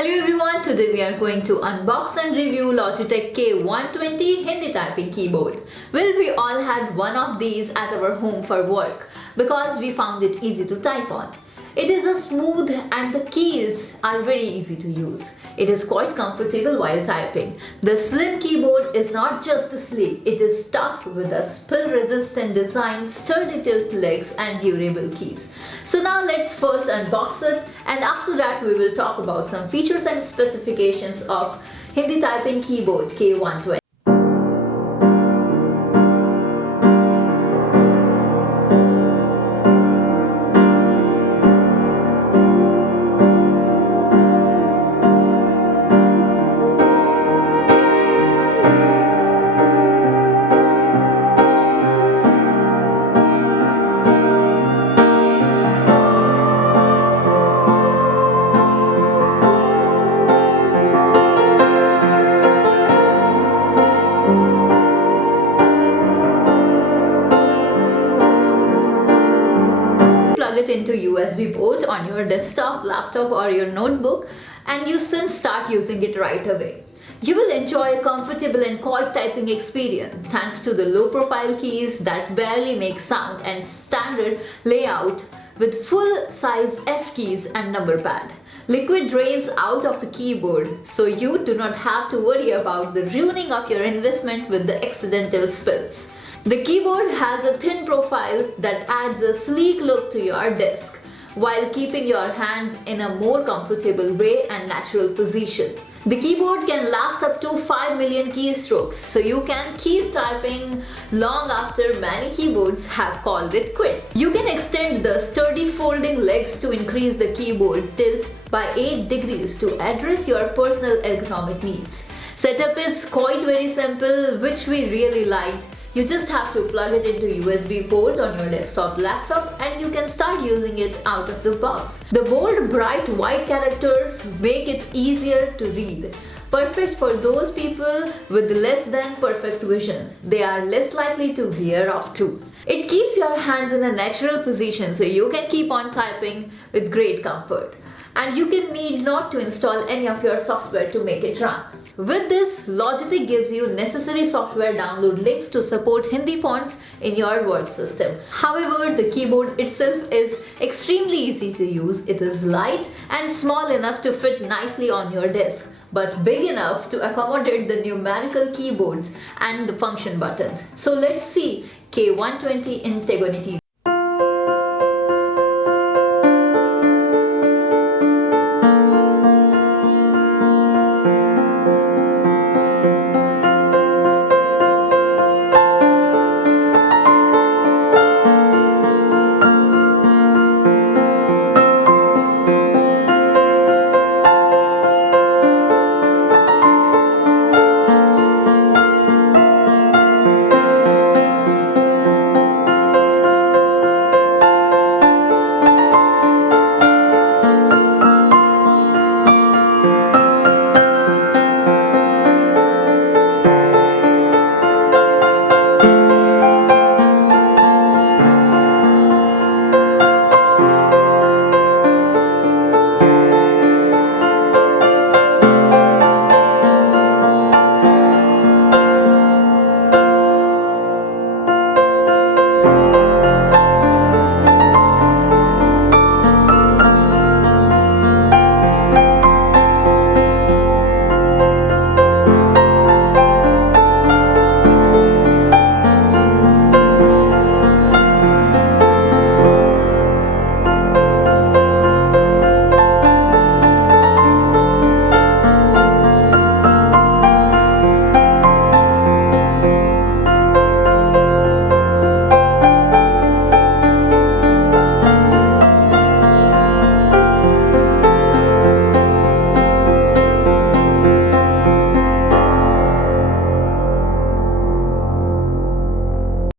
Hello everyone, today we are going to unbox and review Logitech K120 Hindi typing keyboard. Well, we all had one of these at our home for work because we found it easy to type on. It is a smooth and the keys are very easy to use. It is quite comfortable while typing. The slim keyboard is not just sleek, it is stuffed with a spill-resistant design, sturdy tilt legs and durable keys. So now let's first unbox it, and after that we will talk about some features and specifications of Hindi typing keyboard K120. Plug it into USB port on your desktop, laptop or your notebook, and you can start using it right away. You will enjoy a comfortable and quiet typing experience thanks to the low profile keys that barely make sound and standard layout with full size F keys and number pad. Liquid drains out of the keyboard, so you do not have to worry about the ruining of your investment with the accidental spills. The keyboard has a thin profile that adds a sleek look to your desk while keeping your hands in a more comfortable way and natural position. The keyboard can last up to 5 million keystrokes, so you can keep typing long after many keyboards have called it quit. You can extend the sturdy folding legs to increase the keyboard tilt by 8 degrees to address your personal ergonomic needs. Setup is quite very simple, which we really liked. You just have to plug it into USB port on your desktop laptop and you can start using it out of the box. The bold bright white characters make it easier to read. Perfect for those people with less than perfect vision. They are less likely to veer off too. It keeps your hands in a natural position so you can keep on typing with great comfort. And you can need not to install any of your software to make it run. With this, Logitech gives you necessary software download links to support Hindi fonts in your work system. However, the keyboard itself is extremely easy to use. It is light and small enough to fit nicely on your desk, but big enough to accommodate the numerical keyboards and the function buttons. So let's see K120 in Tegonity.